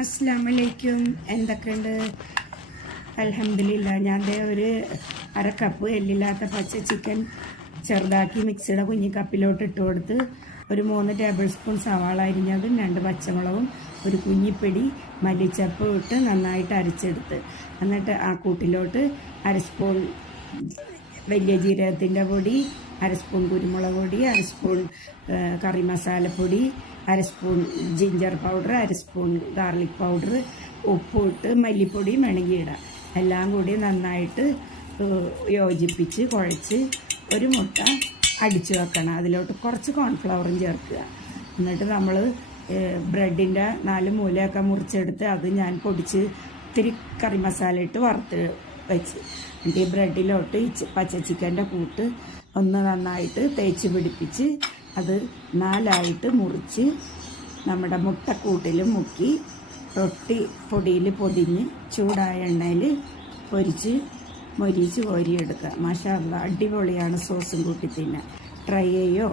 അസ്സലാമലൈക്കും. എന്തൊക്കെയുണ്ട്? അൽഹംദുലില്ലാ. ഞാൻ ഒരു അര കപ്പ് എല്ലില്ലാത്ത പച്ച ചിക്കൻ ചെറുതാക്കി മിക്സിയുടെ കുഞ്ഞി കപ്പിലോട്ട് ഇട്ട് കൊടുത്ത് ഒരു 3 ടേബിൾ സ്പൂൺ സവാള അരിഞ്ഞതും 2 പച്ചമുളകും ഒരു കുഞ്ഞിപ്പിടി മല്ലിച്ചപ്പ് ഇട്ട് നന്നായിട്ട് അരച്ചെടുത്ത് എന്നിട്ട് ആ കൂട്ടിലോട്ട് അര സ്പൂൺ വലിയ ജീരകത്തിൻ്റെ പൊടി, അര സ്പൂൺ കുരുമുളക് പൊടി, അര സ്പൂൺ കറി മസാലപ്പൊടി, അര സ്പൂൺ ജിഞ്ചർ പൗഡർ, അര സ്പൂൺ ഗാർലിക് പൗഡർ, ഉപ്പിട്ട് മല്ലിപ്പൊടി വേണമെങ്കിൽ എല്ലാം കൂടി നന്നായിട്ട് യോജിപ്പിച്ച് കുഴച്ച് ഒരു മുട്ട അടിച്ചു വെക്കണം. അതിലോട്ട് കുറച്ച് കോൺഫ്ലവറും ചേർക്കുക. എന്നിട്ട് നമ്മൾ ബ്രെഡിൻ്റെ 4 മൂലയൊക്കെ മുറിച്ചെടുത്ത് അത് ഞാൻ പൊടിച്ച് ഇത്തിരി കറി മസാല ഇട്ട് വറുത്ത് വെച്ച് എന്നിട്ട് ഈ ബ്രെഡിലോട്ട് ഈ പച്ച ചിക്കൻ്റെ കൂട്ട് ഒന്ന് നന്നായിട്ട് തേച്ച് പിടിപ്പിച്ച് അത് 4ആയിട്ട് മുറിച്ച് നമ്മുടെ മുട്ടക്കൂട്ടിൽ മുക്കി റൊട്ടി പൊടിയിൽ പൊതിഞ്ഞ് ചൂടായ എണ്ണയിൽ പൊരിച്ച് മൊരിച്ച് കോരിയെടുക്കുക. മാഷാ അല്ലാഹ്, അടിപൊളിയാണ്. സോസും കൂട്ടി തിന്നാൻ ട്രൈ ചെയ്യോ?